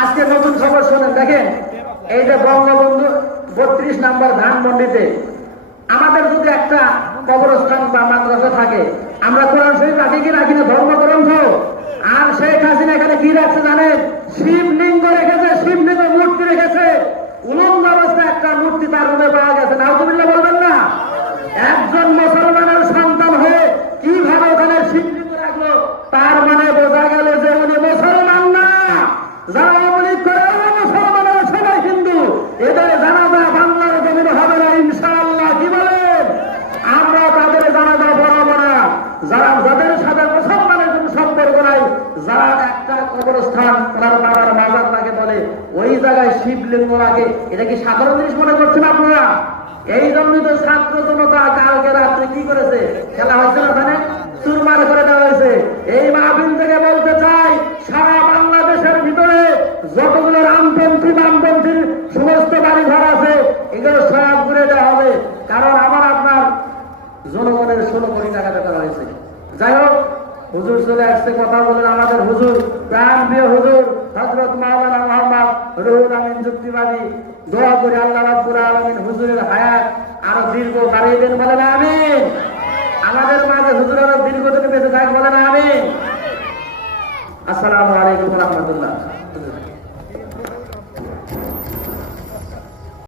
আজকে নতুন খবর শোনেন, দেখেন এই যে বঙ্গবন্ধু 32 নম্বর ধানমন্ডিতে আমাদের যদি একটা কবরস্থান বা মাদ্রাসা থাকে, আমরা কোরআন শরীফ রাখি কি রাখি না, ধর্মগ্রন্থ। আর শেখ হাসিনা এখানে কি রাখছে জানেন? শিবলিঙ্গ রেখেছে, শিবলিঙ্গ মূর্তি রেখেছে। উলঙ্গ অবস্থায় একটা মূর্তি তার রুমে পাওয়া গেছে। নাউজুবিল্লাহ বলবেন না? একজন মুসলমানের সন্তান হয়ে কিভাবে ওখানে শিবলিঙ্গ রাখলো? তার মানে বোঝা গেল যে উনি মুসলমান না। যারা অবলিক করে ওরা মুসলমানেরা সবাই হিন্দু। এদের জানাজা বাংলার জমিনে হবে না ইনশাআল্লাহ। কি বলেন? আমরা তাদের জানাজা পড়াবো না। যাদের সাথে মুসলমানের কোন সম্পর্ক নাই, যারা একটা কবরস্থান তার বাবার মাজার লাগে বলে ওই জায়গায় শিবলিঙ্গ রাখে, এটা কি সাধারণ জিনিস মনে করছেন আপনারা? এই জন্যই তো ছাত্র জনতা কালকে রাত্রে কি করেছে, খেলা হয়েছে না জানেন, চুরমার করে দেওয়া হয়েছে। এই মাহফিল থেকে বলতে চাই, সারা বাংলাদেশের ভিতরে যতগুলো রামপন্থী বামপন্থীর সমস্ত বাড়ি ঘর আছে এগুলো সব ঘুরে দেওয়া হবে। কারণ আমার আপনার জনগণের 16 কোটি টাকা দেওয়া হয়েছে। যাই হোক, হুজুর চলে আসছে, কথা বলেন। আমাদের হুজুর, প্রাণ প্রিয় হুজুর হযরত মাওলানা মুহাম্মদ রুহুল আমিন যুক্তিবাদী, দোয়া করি আল্লাহ রাব্বুল আলামিন হুজুরের হায়াত আরো দীর্ঘ বাড়িয়ে দেন, বলেন আমিন। আমাদের মাঝে হুজুর আরো দীর্ঘদিন বেঁচে থাক, বলেন আমিন। আসসালামু আলাইকুম ওয়া রাহমাতুল্লাহ।